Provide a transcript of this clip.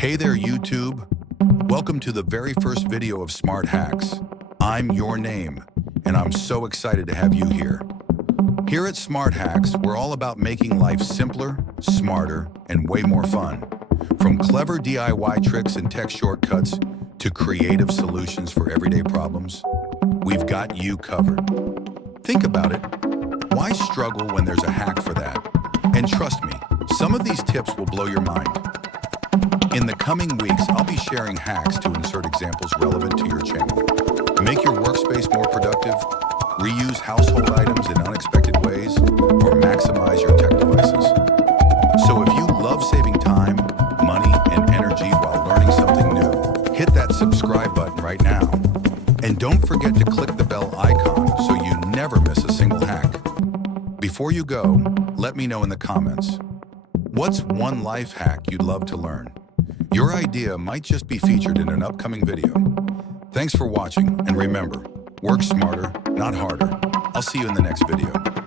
Hey there, YouTube. Welcome to the very first video of Smart Hacks. I'm Your Name, and I'm so excited to have you here. Here at Smart Hacks, we're all about making life simpler, smarter, and way more fun. From clever DIY tricks and tech shortcuts to creative solutions for everyday problems, we've got you covered. Think about it. Why struggle when there's a hack for that? And trust me, some of these tips will blow your mind. In the coming weeks, I'll be sharing hacks to insert examples relevant to your channel. Make your workspace more productive, reuse household items in unexpected ways, or maximize your tech devices. So if you love saving time, money, and energy while learning something new, hit that subscribe button right now. And don't forget to click the bell icon so you never miss a single hack. Before you go, let me know in the comments, what's one life hack you'd love to learn? Your idea might just be featured in an upcoming video. Thanks for watching, and remember, work smarter, not harder. I'll see you in the next video.